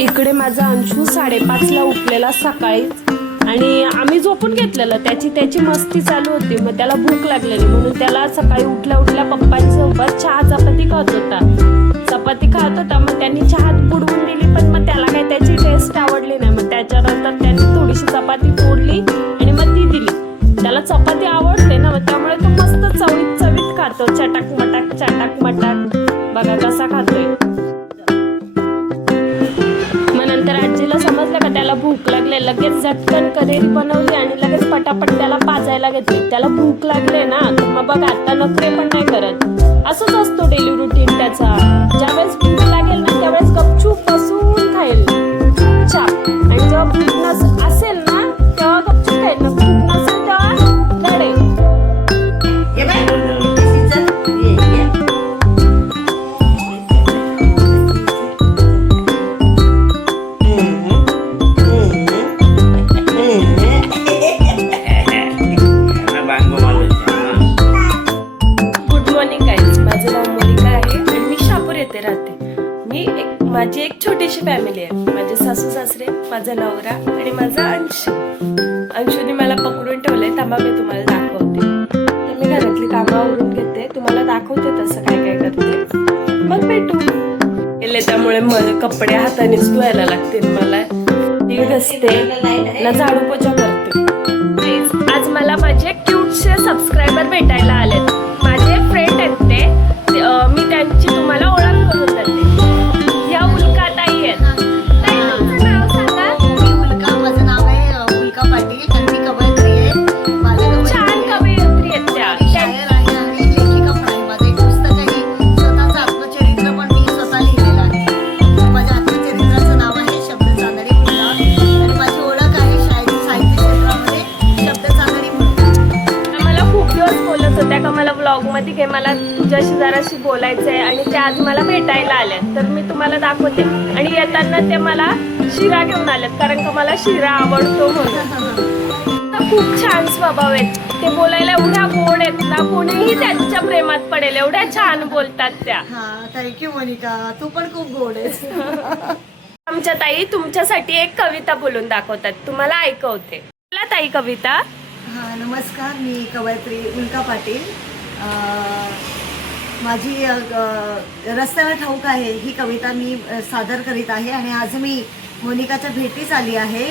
इकडे माझा अंशू 5:30ला उठलेला सकाळी आणि आम्ही झोपून घेतलेलं. त्याची मस्ती चालू होती. मग त्याला भूक लागलेली म्हणून त्याला सकाळी उठल्या उठल्या पप्पांसोबत चहा चपाती खात होता. मग त्यांनी चहात बुडवून दिली, पण मग त्याला काही त्याची टेस्ट आवडली नाही. मग त्याच्यानंतर त्यांनी थोडीशी चपाती फोडली आणि मग ती दिली. त्याला चपाती आवडते ना, मग त्यामुळे तो मस्त चवीत चवीत खातो. चटाक मटाक बघा कसा खातोय. नंतर आजीला समजलं का त्याला भूक लागले, लगेच झटकन करेरी बनवली आणि लगेच पटापट त्याला पाजायला घेतली. त्याला भूक लागले ना, तर मग बघा आता नखरे पण नाही करत. असंच असतो डेली रुटीन त्याचा. ज्यावेळेस भूक लागेल ना त्यावेळेस गपचूप बसून खाईल चुपचाप, आणि जेव्हा भूक असेल ना तेव्हा गपचूप खाईल ना, भूक नसेल तेव्हा लढेल. माझी एक छोटीशी फॅमिली आहे. माझे सासू सासरे, माझा नवरा आणि माझा अंशूने मला पकडून ठेवलंय. थांबा मी तुम्हाला दाखवते. तर मी घरातली कामं आवरून घेते, तुम्हाला दाखवते तसं काय काय करते, मग भेटू. गेले त्यामुळे कपडे हातानेच धुवायला लागतील मला. ती घसते ना, झाडू पोछा करते. आज मला माझे क्यूटचे सबस्क्रायबर भेटायला आलेत. माझे फ्रेंड आहेत ते. मी त्यांची तुम्हाला ओळख करून देते. मध्ये घे, मला तुझ्याशी जराशी बोलायचंय आणि ते आज मला भेटायला आले. तर मी तुम्हाला दाखवते. आणि येताना ते मला शिरा घेऊन आलेत, कारण का मला शिरा आवडतो म्हणून. खूप छान स्वभाव आहेत. ते बोलायला एवढ्या गोड आहेत ना, कोणीही त्यांच्या प्रेमात पडेल एवढ्या छान बोलतात त्या. थँक्यू मोनिका, तू पण खूप गोड आहेस. आमच्या ताई तुमच्यासाठी एक कविता बोलून दाखवतात, तुम्हाला ऐकवते. मला ताई कविता. नमस्कार, मी कवयित्री उल्का पाटील. माझी रस्त्याला ठाऊक आहे ही कविता मी सादर करीत आहे. आणि आज मी मोनिकाच्या भेटीस आली आहे.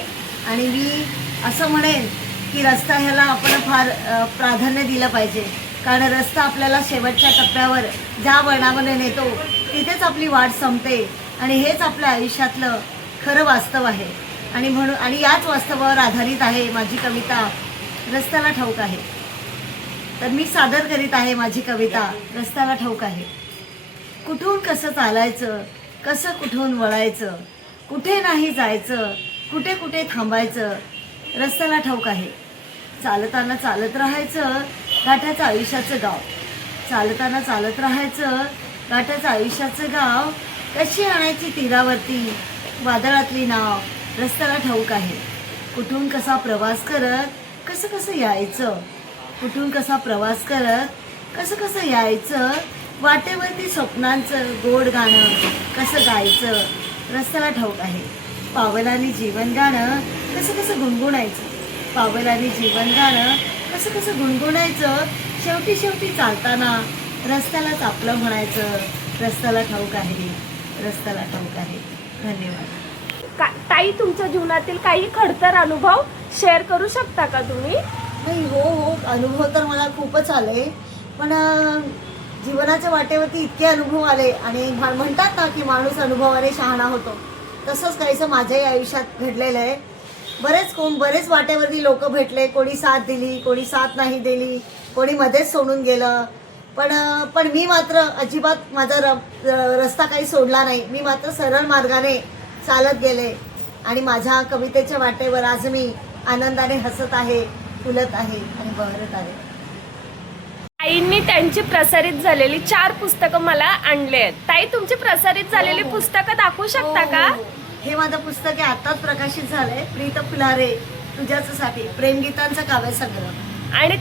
आणि मी असं म्हणेन की रस्ता ह्याला आपण फार प्राधान्य दिलं पाहिजे, कारण रस्ता आपल्याला शेवटच्या टप्प्यावर ज्या वळणामध्ये नेतो तिथेच आपली वाट संपते. आणि हेच आपल्या आयुष्यातलं खरं वास्तव आहे. आणि याच वास्तवावर आधारित आहे माझी कविता रस्त्याला ठाऊक आहे. तर मी सादर करीत आहे माझी कविता रस्त्याला ठाऊक आहे. कुठून कसं चालायचं, कसं कुठून वळायचं, कुठे नाही जायचं, कुठे कुठे थांबायचं, रस्त्याला ठाऊक आहे. चालताना चालत राहायचं गाठाचं आयुष्याचं गाव. चालताना चालत राहायचं गाठाचं आयुष्याचं गाव. कशी आणायची तीरावरती वादळातली नाव, रस्त्याला ठाऊक आहे. कुठून कसा प्रवास करत कसं कसं यायचं, कुठून कसा प्रवास करत कसं कसं यायचं, वाटेवरती स्वप्नांचं गोड गाणं कसं गायचं, रस्त्याला ठाऊक आहे. पावलांनी जीवन गाणं कसं कसं गुणगुणायचं, पावलांनी जीवन गाणं कसं कसं गुणगुणायचं, शेवटी शेवटी चालताना रस्त्यालाच आपलं म्हणायचं, रस्त्याला ठाऊक आहे, रस्त्याला ठाऊक आहे. धन्यवाद. ताई, तुमच्या जीवनातील काही खडतर अनुभव शेअर करू शकता का तुम्ही? नाही, हो, अनुभव तर मला खूपच आले. पण जीवनाच्या वाटेवरती इतके अनुभव आले. आणि म्हणतात ना की माणूस अनुभवाने शहाणा होतो, तसंच काहीसं माझ्याही आयुष्यात घडलेलं आहे. बरेच वाटेवरती लोक भेटले. कोणी साथ दिली, कोणी साथ नाही दिली, कोणी मध्येच सोडून गेलं. पण मी मात्र अजिबात माझा रस्ता काही सोडला नाही. मी मात्र सरळ मार्गाने चालत गेले. आणि माझ्या कवितेच्या वाटेवर आज मी आनंदाने हसत आहे, फुलत आहे आणि बहरत आहे. ताईंनी त्यांची प्रसारित झालेली 4 पुस्तकं मला आणले आहेत. ताई, तुमची प्रसारित झालेली पुस्तकं दाखवू शकता का? हे माझं पुस्तक आहे, आताच प्रकाशित झालंय. प्रीत फुलारे तुझ्यासाठी, प्रेमगीतांचा काव्यसंग्रह. आणि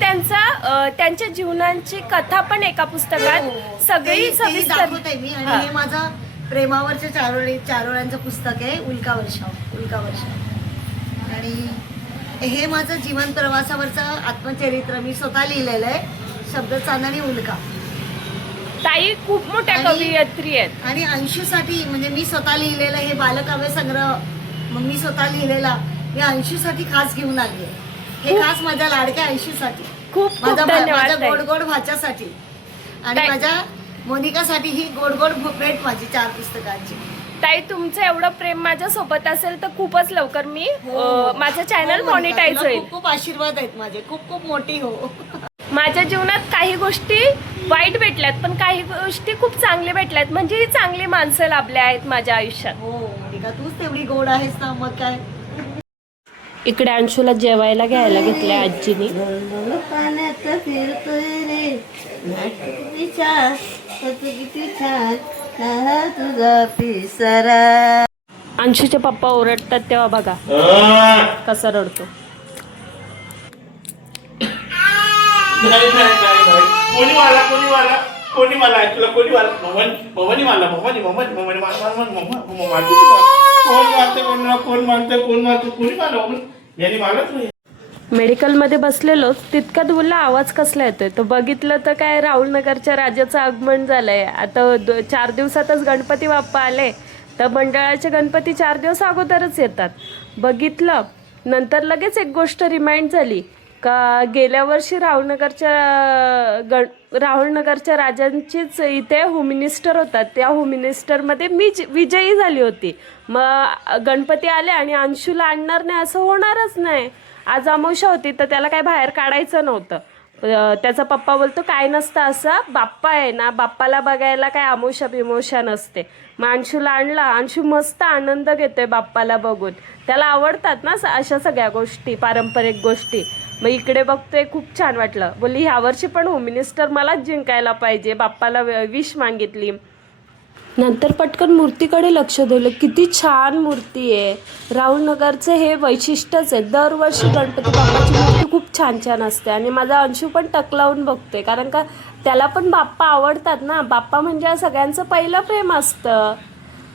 त्यांच्या जीवनाची कथा पण एका पुस्तकात सगळी सविस्तर दाखवते मी. आणि हे माझा प्रेमावरच्या चारोळ्यांचं पुस्तक आहे, उल्का वर्षाव. आणि हे माझं जीवन प्रवासावरचं आत्मचरित्र मी स्वतः लिहिलेलं आहे, शब्द चांदणी उल्का. ताई खूप मोठ्या कवयित्री आहेत. आणि अंशूसाठी म्हणजे मी स्वतः लिहिलेलं हे बालकाव्य संग्रह मग मी स्वतः लिहिलेला मी अंशूसाठी खास घेऊन आली. हे खास माझ्या लाडक्या अंशूसाठी, खूप माझ्या धन्यवाद ताई. गोड भाच्यासाठी आणि ताई. माझ्या मोनिकासाठी ही गोड भेट माझी 4 पुस्तकांची. ताई तुमचं एवढं प्रेम माझ्या सोबत असेल तर खूपच लवकर मी माझं चॅनल हो, मॉनिटाईज तुला होईल. खूप आशीर्वाद आहेत माझे, खूप मोठी हो. माझ्या जीवनात काही गोष्टी वाईट भेटल्यात पण काही गोष्टी खूप चांगल्या भेटल्यात, म्हणजे ही चांगली माणसं लाभली आहेत माझ्या आयुष्यात. हो मोनिका, तूच तेवढी गोड आहेस ना, मग काय. इकडे अंशूला जेवायला घ्यायला घेतलंय आजीनी. पाण्यात फिरतोय रे, किती छान, किती छान तुझा पिसरा. अंशूचे पप्पा ओरडतात तेव्हा बघा कसा रडतो. कोणी मला तुला कोणी मला मम्मी मला कोण मारतं कोणी मला याने मारत नाही. मेडिकलमध्ये बसलेलो तितक्यात बोलला आवाज कसला येतोय, तर बघितलं तर काय राहुल नगरच्या राजाचं आगमन झालंय. आता 4 दिवसातच गणपती बाप्पा आले, तर मंडळाचे गणपती 4 दिवस अगोदरच येतात. बघितलं नंतर लगेच एक गोष्ट रिमाइंड झाली का गेल्या वर्षी राहुल नगरच्या राजांचीच इथे होम मिनिस्टर होतात, त्या होम मिनिस्टरमध्ये मी विजयी झाली होती. मग गणपती आले आणि अंशूला आणणार नाही असं होणारच नाही. आज अमावस्या होती तर त्याला काय बाहेर काढायचं नव्हतं. त्याचा पप्पा बोलतो काय नसतं असं, बाप्पा आहे ना, बाप्पाला बघायला काय अमावस्या नसते. मग अंशूला आणला, अंशू मस्त आनंद घेतोय बाप्पाला बघून. त्याला आवडतात ना अशा सगळ्या गोष्टी, पारंपरिक गोष्टी. मग इकडे बघतोय खूप छान वाटलं. बोलली ह्यावर्षी पण होम मिनिस्टर मलाच जिंकायला पाहिजे, बाप्पाला विश मागितली. नंतर पटकन मूर्तीकडे लक्ष दिलं, किती छान मूर्ती आहे. राहुल नगरचं हे वैशिष्ट्यच आहे, दरवर्षी गणपती बाप्पाची मूर्ती खूप छान असते. आणि माझा अंशू पण टक लावून बघतोय, कारण का त्याला पण बाप्पा आवडतात ना. बाप्पा म्हणजे सगळ्यांचं पहिलं प्रेम असतं.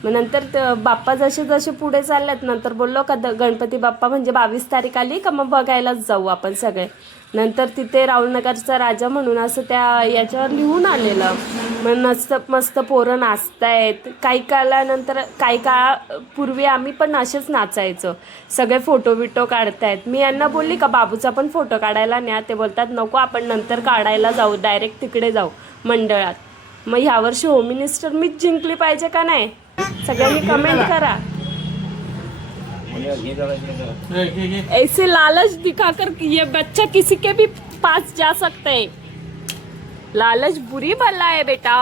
मग नंतर बाप्पा जसे पुढे चालल्यात, नंतर बोललो का गणपती बाप्पा म्हणजे 22 तारीख आली का मग बघायलाच जाऊ आपण सगळे. नंतर तिथे राहुल नगरचा राजा म्हणून असं त्या याच्यावर लिहून आलेलं. मग मस्त पोरं नाचतायत. काही काळापूर्वी आम्ही पण असेच नाचायचो. सगळे फोटो काढतायत. मी यांना बोलली का बाबूचा पण फोटो काढायला न्या, ते बोलतात नको आपण नंतर काढायला जाऊ, डायरेक्ट तिकडे जाऊ मंडळात. मग ह्यावर्षी होम मिनिस्टर मीच जिंकली पाहिजे का नाही, सगळ्यांनी कमेंट करा. ऐसे लालच दिखाकर ये बच्चा किसी के भी पास जा सकता है. लालच बुरी बला है बेटा.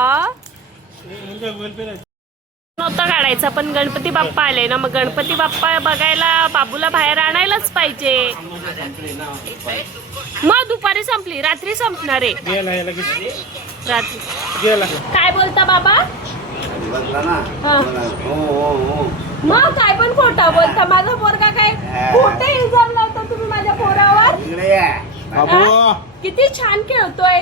नव्हता काढायचा पण गणपती बाप्पा आले ना, मग गणपती बाप्पा बघायला बाबूला बाहेर आणायलाच पाहिजे. मग दुपारी संपली, रात्री संपणार आहे. रात्री काय बोलता बाबा? मग काय पण खोटा बोलता. माझा पोरगा काय खोटं इल्जाम लावता तुम्ही माझ्या पोरावर? किती छान खेळतोय.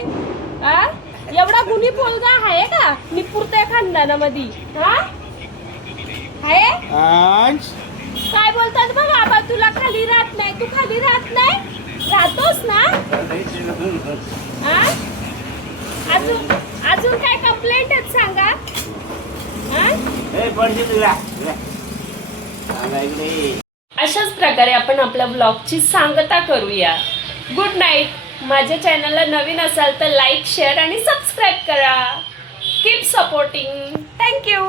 एवढा गुणी पोरगा आहे का निपुरत्या खानदानामध्ये? काय बोलतात बघ बाबा, तुला खाली राहत नाही, तू खाली राहत नाही, राहतोस ना. अजून काय कंप्लेंट आहेत सांगा. अशाच प्रकारे आपण आपल्या ब्लॉगची सांगता करूया. Good night. माझ्या चॅनलला नवीन असाल तर लाईक, शेअर आणि सबस्क्राईब करा. Keep supporting. थँक्यू.